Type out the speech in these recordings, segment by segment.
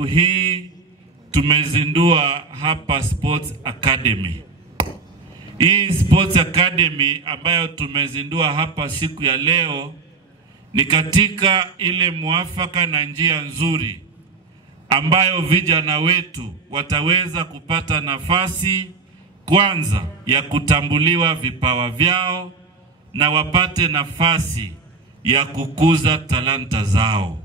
siku hii tumezindua hapa Sports Academy. Hii Sports Academy ambayo tumezindua hapa siku ya leo ni katika ile muafaka na njia nzuri ambayo vijana wetu wataweza kupata nafasi kwanza ya kutambuliwa vipawa vyao na wapate nafasi ya kukuza talanta zao.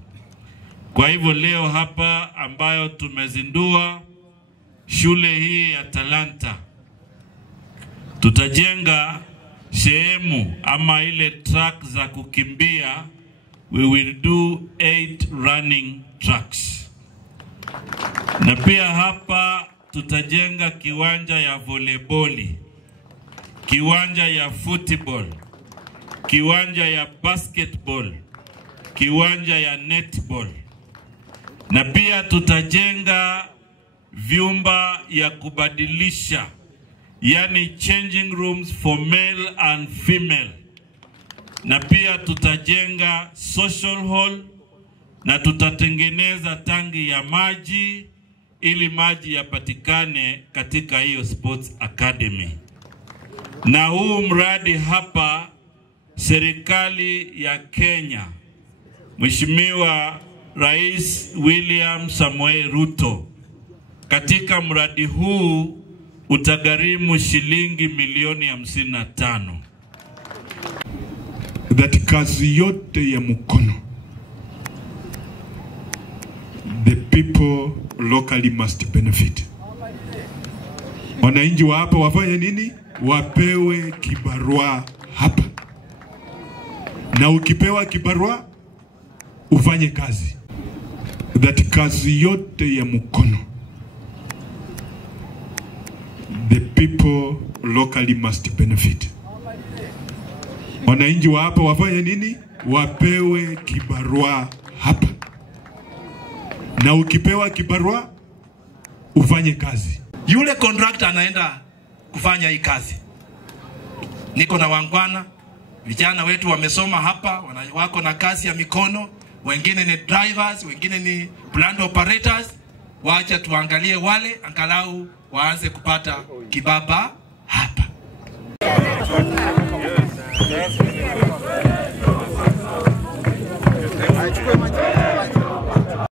Kwa hivyo leo hapa ambayo tumezindua shule hii ya talanta, tutajenga sehemu ama ile track za kukimbia. We will do 8 running tracks. Na pia hapa tutajenga kiwanja ya volleyball, kiwanja ya football, kiwanja ya basketball, kiwanja ya netball. Na pia tutajenga vyumba ya kubadilisha, yani changing rooms for male and female. Na pia tutajenga social hall na tutatengeneza tangi ya maji ili maji yapatikane katika hiyo Sports Academy. Na huu mradi hapa serikali ya Kenya, Mheshimiwa Rais William Samoei Ruto, katika mradi huu utagharimu shilingi milioni 55. That kazi yote ya mkono, the people locally must benefit. Wananchi wa hapa wafanye nini? Wapewe kibarua hapa. Na ukipewa kibarua ufanye kazi. That kazi yote ya mkono, the people locally must benefit. Wananchi wa hapa wafanye nini? Wapewe kibarua hapa. Na ukipewa kibarua ufanye kazi. Yule contractor anaenda kufanya hii kazi. Niko na wangwana, vijana wetu wamesoma hapa, wako na kazi ya mikono, wengine ni drivers, wengine ni plant operators. Wacha tuangalie wale angalau waanze kupata kibaba hapa. Yes.